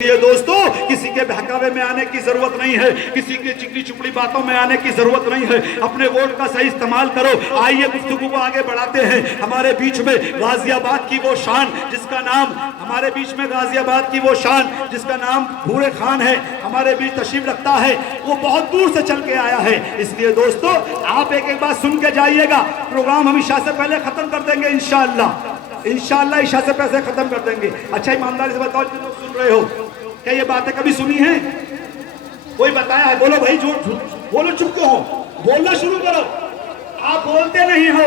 ये दोस्तों किसी के बहकावे में आने की जरूरत नहीं है, किसी के चिकनी चुपड़ी बातों में आने की जरूरत नहीं है। अपने वोट का सही इस्तेमाल करो। आइए गुफ्तगू को आगे बढ़ाते हैं। हमारे बीच में गाजियाबाद की वो शान जिसका नाम जिसका नाम भूरे खान है, हमारे बीच तशरीफ रखता है। वो बहुत दूर से चल के आया है। इसलिए दोस्तों आप एक एक बात सुन के जाइएगा। प्रोग्राम हम इशा से पहले खत्म कर देंगे इंशाअल्लाह इशा से पहले खत्म कर देंगे। अच्छा ईमानदारी से बताओ जो सुन रहे हो, क्या ये बातें कभी सुनी है? कोई बताया है? बोलो भाई, झूठ बोलो, चुप क्यों हो? बोलना शुरू करो। आप बोलते नहीं हो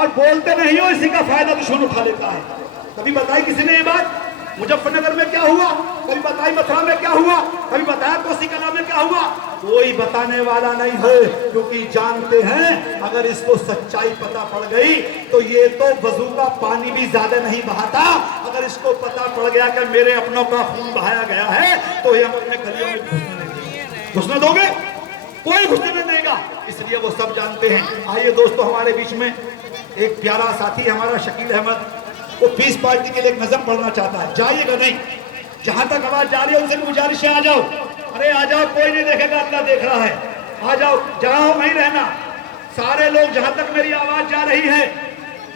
और बोलते नहीं हो, इसी का फायदा दुश्मन उठा लेता है। कभी बताई किसी ने ये बात? मुजफ्फरनगर में क्या हुआ? कभी बताई मथुरा में क्या हुआ? कभी बताया कोसी कला में क्या हुआ? कोई बताने वाला नहीं है, क्योंकि जानते हैं अगर इसको सच्चाई पता पड़ गई तो ये तो वजू का पानी भी ज्यादा नहीं बहाता। अगर इसको पता पड़ गया कि मेरे अपनों का खून बहाया गया है तो ये हम अपने गलियों में घुसने दोगे? कोई घुसने नहीं देगा। इसलिए वो सब जानते हैं। आइए दोस्तों, हमारे बीच में एक प्यारा साथी हमारा शकील अहमद, वो पीस पार्टी के लिए एक नज़म पढ़ना चाहता है। जाइएगा नहीं, जहां तक आवाज जा रही है उनसे गुजारिश है, आ जाओ। अरे आ जाओ, कोई नहीं देखेगा, अल्लाह देख रहा है। आ जाओ, जहां हो वहीं रहना। सारे लोग जहां तक मेरी आवाज जा रही है,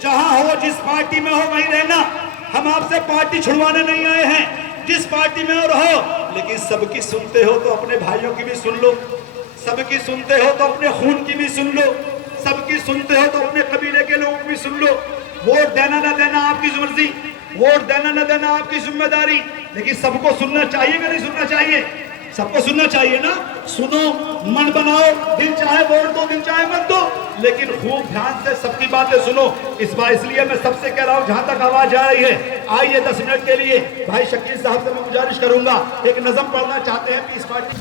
जहां हो, जिस पार्टी में हो वहीं रहना। हम आपसे पार्टी छुड़वाने नहीं आए हैं। जिस पार्टी में हो रहो, लेकिन सबकी सुनते हो तो अपने भाइयों की भी सुन लो, सबकी सुनते हो तो अपने खून की भी सुन लो, सबकी सुनते हो तो अपने कबीले के लोगों की भी सुन लो। वोट देना न देना आपकी मर्जी, वोट देना न देना आपकी जिम्मेदारी, लेकिन सबको सुनना चाहिए कि नहीं सुनना चाहिए? सबको सुनना चाहिए ना। सुनो, मन बनाओ, दिल चाहे वोट दो, दिल चाहे मत दो, लेकिन खूब ध्यान से सबकी बातें सुनो। इस बार इसलिए मैं सबसे कह रहा हूं, जहां तक आवाज आ रही है, आइए 10 मिनट के लिए भाई शकील साहब से मैं गुजारिश करूंगा, एक नज़म पढ़ना चाहते हैं पीस पार्टी।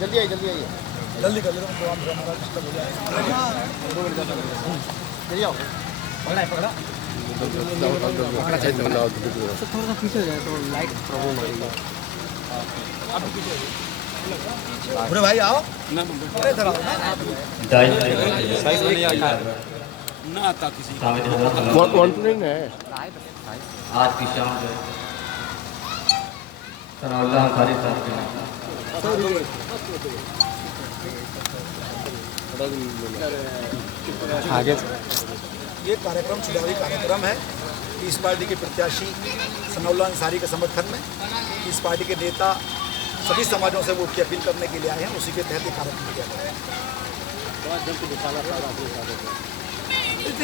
जल्दी आइए जल्दी कर लो, हमारा डिस्टर्ब हो जाएगा। जल्दी आओ, पकड़ा थोड़ा सा पीछे हो जाए तो लाइट प्रॉब्लम आएगी। आप पीछे बुरे भाई आओ ना, इधर आओ साइज नहीं आता ना, आता किसी कॉन्फिडेंट है। आज की शाम जो सनाउल्लाह अंसारी साहब के आगे ये कार्यक्रम चुनावी कार्यक्रम है। इस पार्टी के प्रत्याशी सनाउल्लाह अंसारी के समर्थन में इस पार्टी के नेता सभी समाजों से वोट की अपील करने के लिए आए हैं। उसी के तहत कार्यक्रम किया गया है।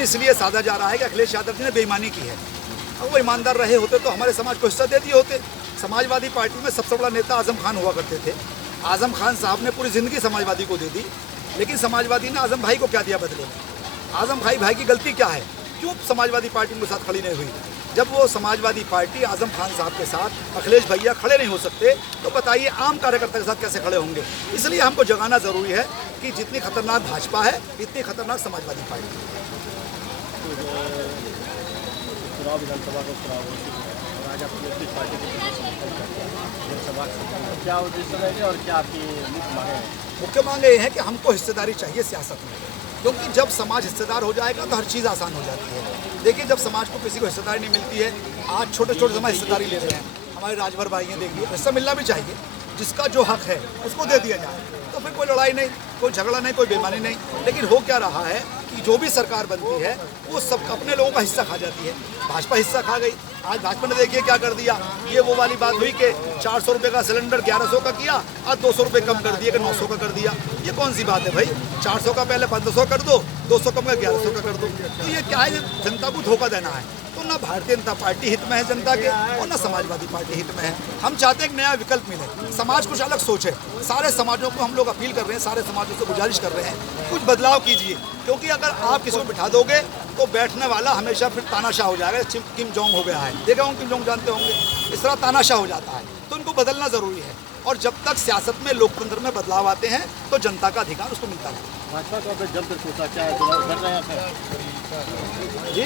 इसलिए साधा जा रहा है कि अखिलेश यादव जी ने बेईमानी की है। अब वो ईमानदार रहे होते तो हमारे समाज को हिस्सा दे दिए होते। समाजवादी पार्टी में सबसे बड़ा नेता आजम खान हुआ करते थे। आजम खान साहब ने पूरी ज़िंदगी समाजवादी को दे दी, लेकिन समाजवादी ने आजम भाई को क्या दिया बदले में? आजम भाई की गलती क्या है? क्यों समाजवादी पार्टी उनके साथ खड़ी नहीं हुई? जब वो समाजवादी पार्टी आजम खान साहब के साथ अखिलेश भैया खड़े नहीं हो सकते, तो बताइए आम कार्यकर्ता के साथ कैसे खड़े होंगे? इसलिए हमको जगाना ज़रूरी है कि जितनी खतरनाक भाजपा है, इतनी खतरनाक समाजवादी पार्टी है। विधानसभा का चुनाव आज आपकी पार्टी क्या उद्देश्य रहेगा और क्या आपकी मुख्य मांगे हैं? मुख्य मांग ये है कि हमको हिस्सेदारी चाहिए सियासत में, क्योंकि जब समाज हिस्सेदार हो जाएगा तो हर चीज़ आसान हो जाती है। देखिए, जब समाज को किसी को हिस्सेदारी नहीं मिलती है, आज छोटे छोटे समाज हिस्सेदारी ले रहे हैं। हमारे राजभर भाई हैं, देखिए, हिस्सा मिलना भी चाहिए। जिसका जो हक है उसको दे दिया जाए, तो फिर कोई लड़ाई नहीं, कोई झगड़ा नहीं, कोई बेईमानी नहीं। लेकिन हो क्या रहा है कि जो भी सरकार बनती है वो सब अपने लोगों का हिस्सा खा जाती है। भाजपा हिस्सा खा गई। आज भाजपा ने देखिए क्या कर दिया। ये वो वाली बात हुई कि 400 रुपये का सिलेंडर 1100 का किया और 200 रुपये कम कर दिए कि 900 का कर दिया। ये कौन सी बात है भाई? 400 का पहले 1500 कर दो, 200 कम का 1100 का कर दो। तो ये क्या है? जनता को धोखा देना है। तो ना भारतीय जनता पार्टी हित में है जनता के, और ना समाजवादी पार्टी हित में है। हम चाहते हैं एक नया विकल्प मिले, समाज कुछ अलग सोचे। सारे समाजों को हम लोग अपील कर रहे हैं, सारे समाजों से गुजारिश कर रहे हैं, कुछ बदलाव कीजिए। क्योंकि अगर आप किसी को बिठा दोगे तो बैठने वाला हमेशा फिर तानाशाह हो जाएगा। किम जोंग हो गया है, देखा हूँ, किम जोंग जानते होंगे, इस तरह तानाशाह हो जाता है। तो इनको बदलना ज़रूरी है। और जब तक सियासत में, लोकतंत्र में बदलाव आते हैं तो जनता का अधिकार उसको मिलता है। भाजपा को आपने जम कर सोचा, क्या है चुनाव कर रहे हैं फिर? जी,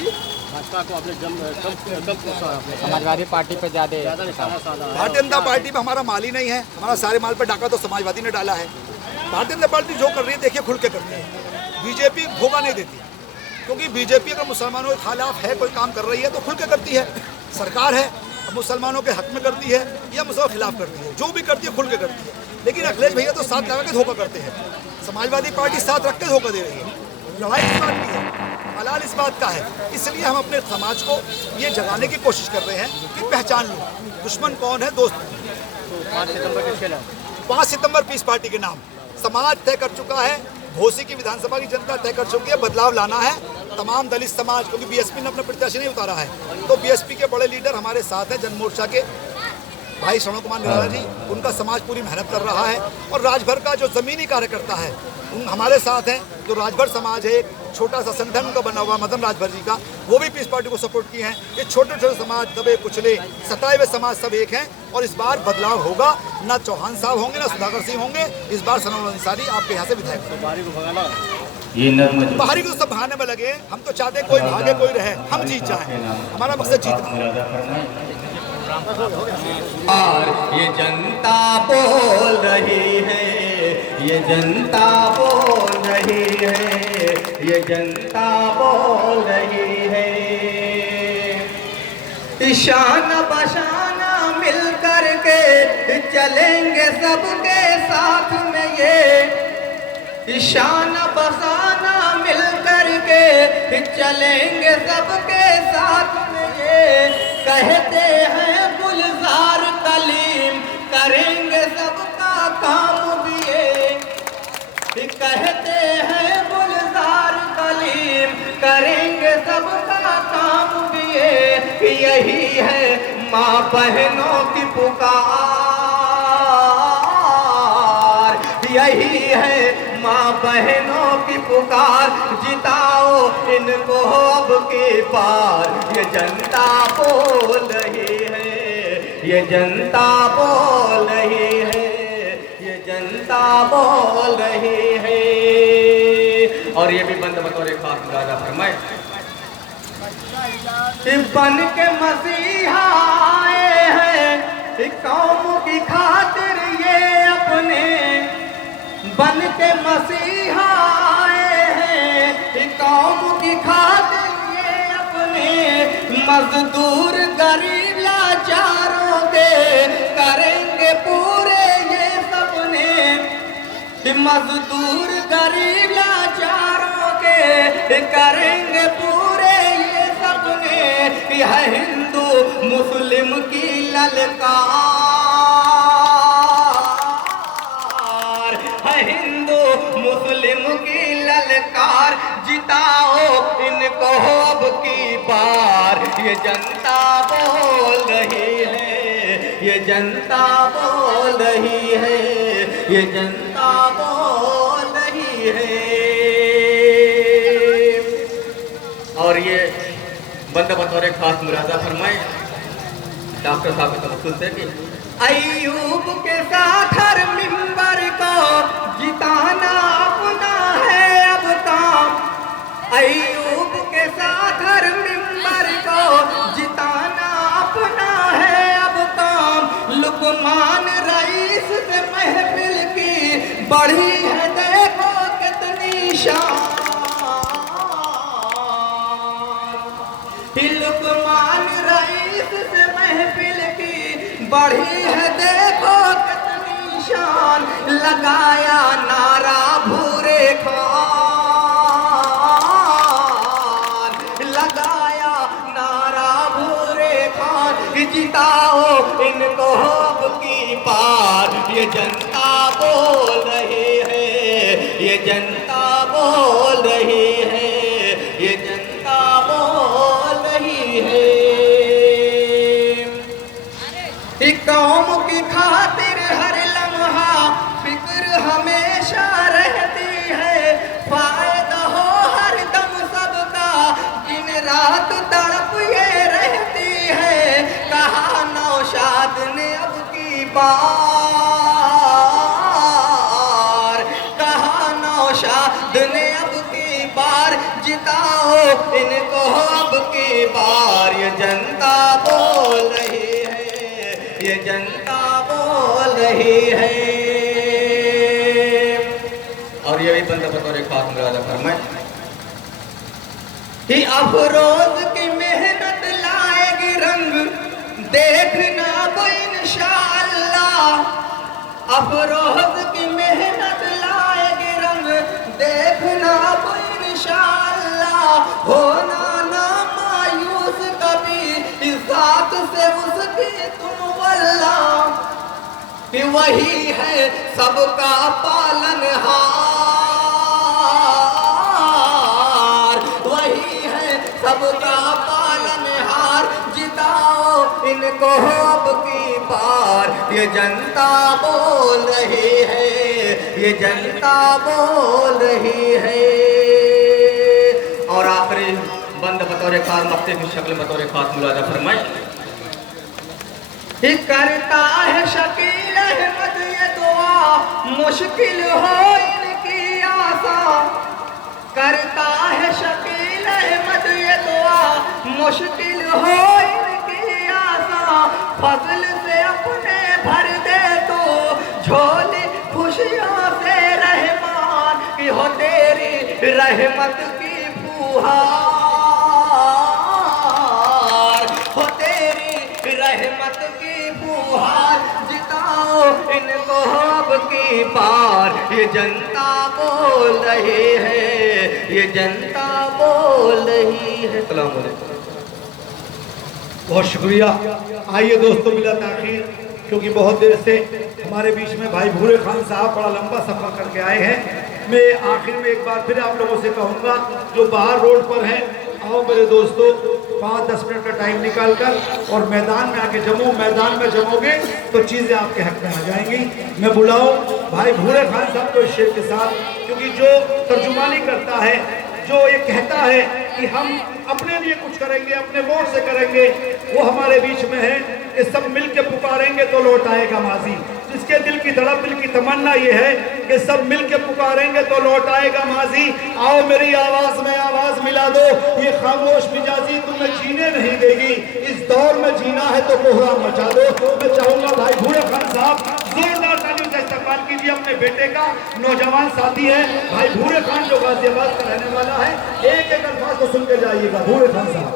भाजपा को आपने कब सोचा आपने? समाजवादी पार्टी पे ज़्यादा ज्यादा निशाना साधा है। भारतीय जनता पार्टी में हमारा माल ही नहीं है। हमारा सारे माल पर डाका तो समाजवादी ने डाला है। भारतीय जनता पार्टी जो कर रही है देखिए खुल के करती है। बीजेपी धोखा नहीं देती, क्योंकि बीजेपी अगर मुसलमानों के खिलाफ है कोई काम कर रही है तो खुल के करती है। सरकार है मुसलमानों के हक में करती है या मुसलमानों के खिलाफ करती है, जो भी करती है खुल के करती है। लेकिन अखिलेश भैया तो साथ लगा के धोखा करते हैं। समाजवादी पार्टी साथ रख के धोखा दे रही है। लड़ाई इस बात की है, हलाल इस बात का है। इसलिए हम अपने समाज को ये जगाने की कोशिश कर रहे हैं कि पहचान लो दुश्मन कौन है, दोस्त कौन है। तो 5 सितंबर किसके नाम? 5 सितंबर पीस पार्टी के नाम समाज तय कर चुका है। घोसी की विधानसभा की जनता तय कर चुकी है, बदलाव लाना है। तमाम दलित समाज, क्योंकि बीएसपी ने अपना प्रत्याशी नहीं उतारा है, तो बीएसपी के बड़े लीडर हमारे साथ हैं। जनमोर्चा के भाई श्रवण कुमार निराला जी, उनका समाज पूरी मेहनत कर रहा है। और राजभर का जो ज़मीनी कार्यकर्ता है उन हमारे साथ हैं। जो राजभर समाज है, एक छोटा सा संगठन उनका बना हुआ मदन राजभर जी का, वो भी पीस पार्टी को सपोर्ट किए हैं। ये छोटे छोटे समाज, दबे कुचले सताए हुए समाज सब एक हैं। और इस बार बदलाव होगा। ना चौहान साहब होंगे, ना सुधाकर सिंह होंगे, इस बार सनम अंसारी आपके यहाँ से विधायक होंगे। बारी को भगाना ये नज्म जो बाहरी को सब भागने में लगे। हम तो चाहते हैं कोई भागे कोई रहे, हम जीत जाएं। हमारा मकसद जीतना है। और ये जनता बोल रही है, ये जनता बोल रही है, ये जनता बोल रही है। ईशान बशाना मिल कर के चलेंगे सबके साथ में ये। ईशान बसाना मिल कर के चलेंगे सबके साथ में ये। कहते हैं गुलजार कलीम करेंगे सबका काम भी ये। कहते हैं गुलजार कलीम करेंगे सबका काम भी ये। यही है माँ बहनों की पुकार, यही है माँ बहनों की पुकार। जिताओ इनको अब की पार। ये जनता बोल रही है, ये जनता बोल रही है, ये जनता बोल रही है। और ये भी बंद बतौर खास मुरादा फरमाए। बन के मसीहा आए हैं कौम की खातिर ये अपने। बन के मसीहा आए हैं कौम की खातिर ये अपने। मजदूर गरीब लाचारों के करेंगे पूरे ये सपने। मजदूर गरीब लाचारों के करेंगे पूरे ये सपने। यह हिंदू मुस्लिम की ललकार है, हिंदू मुस्लिम की ललकार। जिताओ इनको अब की बार। ये जनता बोल रही है, ये जनता बोल रही है, ये जनता बोल रही है। और ये बंदा बतौर खास मुरादा फरमाए डॉक्टर साहब के तवज्जुह से कि अय्यूब के साथ हर मिंबर को जिताना अपना है अब काम। अय्यूब के साथ हर मिंबर को जिताना अपना है अब काम। लुकमान रईस से महफिल की बढ़ी है देखो कितनी शान। लुकमान रईस से महफिल की बढ़ी है देखो कितनी शान। लगाया नारा भूरे खान, लगाया नारा भूरे खान। जिताओ इनको अब की पार। ये जनता बोल रही है, ये जनता बोल रही है, ये जनता बोल रही है। कौम की खातिर हर लम्हा फिक्र हमेशा रहती है। फायदा हो हर दम सबका दिन रात तड़प ये रहती है। कहा नौशाद ने अब की बार, कहा नौशाद जिताओ इनको अब की बार, ये जनता बोल रही है, ये जनता बोल रही है। और ये भी बंदा बतौर खास मुरादा फरमाए कि अफरोज की मेहनत लाएगी रंग, देखना वो इंशाअल्लाह। अफरोज की मेहनत लाएगी रंग, देखना वो इंशाअल्लाह। होना ना मायूस कभी इस बात से उसकी तुम वल्लाह, कि वही है सबका पालनहार, वही है सबका पालनहार। जिताओ इनको अब की बार, ये जनता बोल रही है, ये जनता बोल रही है। और आखिरी बंद बतौर खास मक्ते की शक्ल बतौर खास मुरादा फरमाए कि करता है शकील अहमद ये दुआ, मुश्किल हो इनकी आसा। करता है शकील अहमद ये दुआ, मुश्किल हो इनकी आसा। फजल से अपने भर दे तो झोली खुशियों से रहमान, कि हो तेरी रहमत की फुहार, हो तेरी रहमत की फुहार। जिताओ इनको अब की बार, ये जनता बोल रही है, ये जनता बोल रही है। अस्सलाम वालेकुम। बहुत शुक्रिया। आइए दोस्तों, बिला ताखीर, क्योंकि बहुत देर से हमारे बीच में भाई भूरे खान साहब बड़ा लंबा सफ़र करके आए हैं। मैं आखिर में एक बार फिर आप लोगों से कहूँगा, जो बाहर रोड पर हैं, आओ मेरे दोस्तों, 5-10 मिनट का टाइम निकाल कर और मैदान में आके जमो। मैदान में जमोगे तो चीज़ें आपके हक में आ जाएंगी। मैं बुलाऊं भाई भूरे खान साहब को इस शेर के साथ, क्योंकि जो तर्जुमानी करता है, जो ये कहता है कि हम अपने लिए कुछ करेंगे, अपने वोट से करेंगे, वो हमारे बीच में है कि सब मिल के पुकारेंगे तो लौट आएगा माजी। जिसके दिल की तड़प, दिल की तमन्ना ये है कि सब मिल के पुकारेंगे तो लौट आएगा माजी। आओ मेरी आवाज़ में आवाज़ मिला दो, ये खामोश मिजाजी तुम्हें जीने नहीं देगी, इस दौर में जीना है तो कोहराम मचा दो। मैं चाहूँगा भाई भूरे खान साहब जोरदार तालियों से इस्तकबाल कीजिए अपने बेटे का, नौजवान साथी है भाई भूरे खान, जो गाजियाबाद का रहने वाला है। एक एक अल्फाज को सुन के जाइएगा। भूरे खान साहब।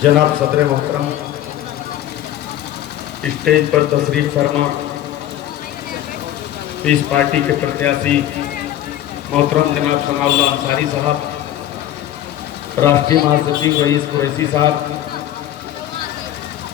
जनाब सदर मोहतरम, स्टेज पर तशरीफ फरमा इस पार्टी के प्रत्याशी मोहतरम जनाब सनाउल्लाह अंसारी साहब, राष्ट्रीय महासचिव रईस कुरैशी साहब,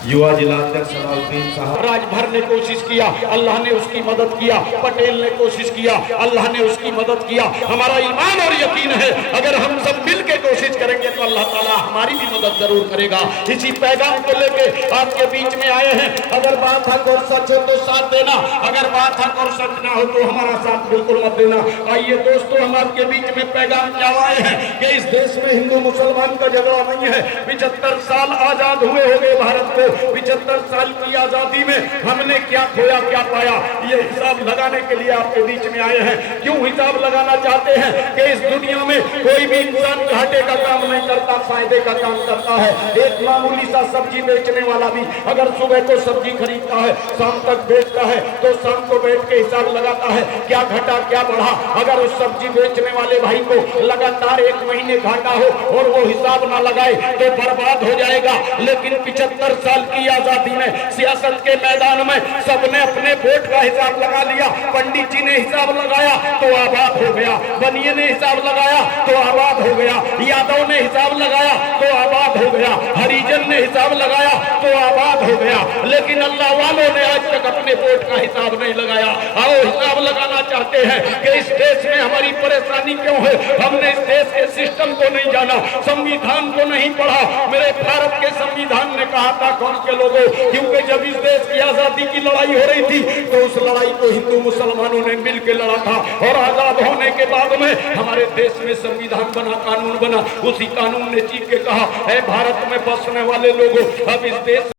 युवा जिला अध्यक्ष सलाउद्दीन साहब। राजभर ने कोशिश किया, अल्लाह ने उसकी मदद किया। पटेल ने कोशिश किया, अल्लाह ने उसकी मदद किया। हमारा ईमान और यकीन है, अगर हम सब मिल के कोशिश करेंगे तो अल्लाह ताला हमारी भी मदद जरूर करेगा। इसी पैगाम को लेके आपके बीच में आए हैं। अगर बात हक और सच हो तो साथ देना, अगर बात हक और सच ना हो तो हमारा साथ बिल्कुल मत देना। आइए दोस्तों, हम आपके बीच में पैगाम क्या आए हैं कि इस देश में हिंदू मुसलमान का झगड़ा नहीं है। 75 साल आजाद हुए हो गए भारत को। 75 साल की आजादी में हमने क्या खोया, क्या पाया, ये हिसाब लगाने के लिए आपके बीच में आए हैं। क्यों हिसाब लगाना चाहते हैं कि इस दुनिया में कोई भी इंसान घाटे का काम नहीं करता, फायदे का काम करता है। एक मामूली सा सब्जी बेचने वाला भी अगर सुबह को सब्जी खरीदता है, शाम तक बेचता है, तो शाम को बैठ के हिसाब लगाता है क्या घटा क्या बढ़ा। अगर उस सब्जी बेचने वाले भाई को लगातार 1 महीने घाटा हो और वो हिसाब ना लगाए तो बर्बाद हो जाएगा। लेकिन 75 साल की आजादी में सियासत के मैदान में सबने अपने वोट का हिसाब लगा लिया। पंडित जी ने हिसाब लगाया तो आबाद हो गया, बनिए ने हिसाब लगाया तो आबाद हो गया, यादव ने हिसाब लगाया तो आबाद हो गया, हरिजन ने हिसाब लगाया तो आबाद हो गया। लेकिन अल्लाह वालों ने आज तक अपने वोट का हिसाब नहीं लगाया। आओ हिसाब लगाना चाहते हैं कि इस देश में हमारी परेशानी क्यों है। हमने इस देश के सिस्टम को नहीं जाना, संविधान को नहीं पढ़ा। मेरे भारत के संविधान ने कहा था कौन के लोगों, क्योंकि जब इस देश की आजादी की लड़ाई हो रही थी तो उस लड़ाई को हिंदू मुसलमानों ने मिलकर लड़ा था। और आजाद होने के बाद में हमारे देश में संविधान बना, कानून बना। उसी कानून ने चीख के कहा, है भारत में बसने वाले लोगों, अब इस देश